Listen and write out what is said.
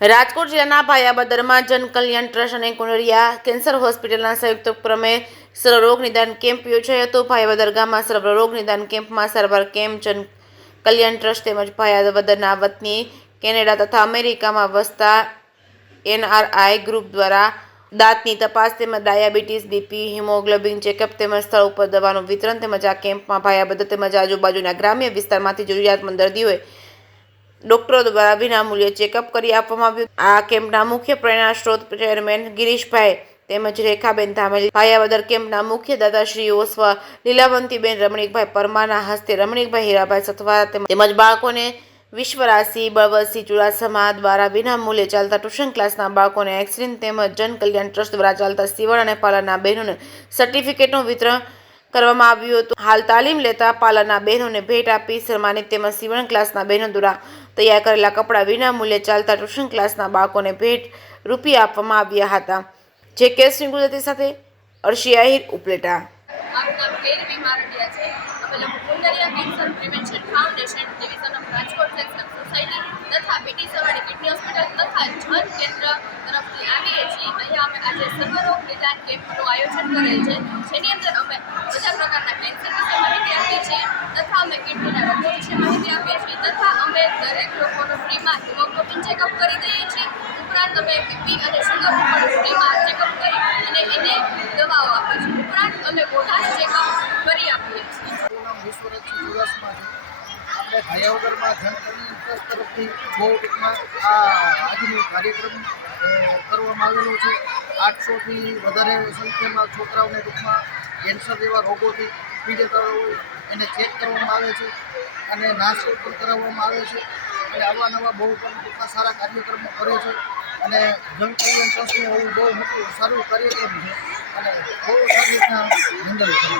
રાજકોટ જિલ્લાના ભાયાબદરમાં જન કલ્યાણ ટ્રસ્ટ અને કુંડરિયા કેન્સર હોસ્પિટલના સંયુક્ત ઉપક્રમે સર્વરોગ નિદાન કેમ્પ યોજાયો હતો। ભાયાબદર ગામમાં સર્વરોગ નિદાન કેમ્પમાં સારવાર કેમ્પ જન કલ્યાણ ટ્રસ્ટ તેમજ ભાયાબદરના વતની કેનેડા તથા અમેરિકામાં વસતા NRI ગ્રુપ દ્વારા દાંતની તપાસ તેમજ ડાયાબિટીસ, બીપી, હિમોગ્લોબિન ચેકઅપ તેમજ સ્થળ ઉપર દવાનું વિતરણ તેમજ આ કેમ્પમાં ભાયાબદર તેમજ આજુબાજુના ગ્રામ્ય વિસ્તારમાંથી જરૂરિયાતમંદ દર્દીઓએ ડોક્ટરો દ્વારા વિનામૂલ્યે ચેકઅપ કરી આપવામાં આવ્યું। આ કેમ્પના મુખ્ય પ્રેરણા સ્ત્રોત ચેરમેન ગિરીશભાઈ તેમજ રેખાબેન ધામેલી, ભાયાબદર કેમ્પના મુખ્ય દાતાશ્રીઓ સ્વ લીલાવંતીબેન રમણીકભાઈ પરમારના હસ્તે રમણીકભાઈ હીરાભાઈ સથવારા તેમજ બાળકોને વિશ્વરાજસિંહ બળવંતસિંહ ચુડાસમા દ્વારા વિનામૂલ્યે ચાલતા ટ્યુશન ક્લાસના બાળકોને એક્સરીન તેમજ જન કલ્યાણ ટ્રસ્ટ દ્વારા ચાલતા સીવણ અને પાર્લરના બહેનોને સર્ટિફિકેટનું વિતરણ કરવામાં આવ્યું હતું। હાલ તાલીમ લેતા પાર્લરના બહેનોને ભેટ આપી સન્માનિત તેમજ સીવણ ક્લાસના બહેનો દ્વારા તૈયાર કરેલા કપડાં વિનામૂલ્યે ચાલતા ટ્યુશન ક્લાસના બાળકોને ભેટ રૂપી આપવામાં આવ્યા હતા। જે કેસની ગુજરાતી સાથે અર્શી આહિર ઉપલેટા। આયોજન કરેલ છે, જેની અંદર અમે બધા પ્રકારના કેન્સર વિશે માહિતી આપીએ છીએ તથા અમે કિડનીના રોગો વિશે માહિતી આપીએ છીએ તથા અમે દરેક લોકોનો ફ્રીમાં હિમોગ્લોબિન ચેકઅપ કરી દઈએ છીએ। ઉપરાંત અમે બીપી અને શુગર ઉપર ફ્રીમાં ચેકઅપ કરી અને એને દવાઓ આપીએ છીએ। ઉપરાંત અમે મોઢાનું ચેકઅપ કરી આપીએ છીએ। આપણે ભાયાબદરમાં જન કલ્યાણ ટ્રસ્ટ તરફથી બહુ ટૂંકમાં આજનો કાર્યક્રમ કરવામાં આવેલો છે। 800થી વધારે સંખ્યામાં છોકરાઓને ટૂંકમાં કેન્સર જેવા રોગોથી પીડિત હોય એને ચેક કરવામાં આવે છે અને નાસ્તો પણ કરાવવામાં આવે છે અને અવાનવા બહુ પણ ટૂંકમાં સારા કાર્યક્રમો કરે છે અને જન કલ્યાણ ટ્રસ્ટનું બહુ મોટું સારું કાર્યક્રમ છે અને બહુ સારી રીતના હેન્ડલ કરે છે।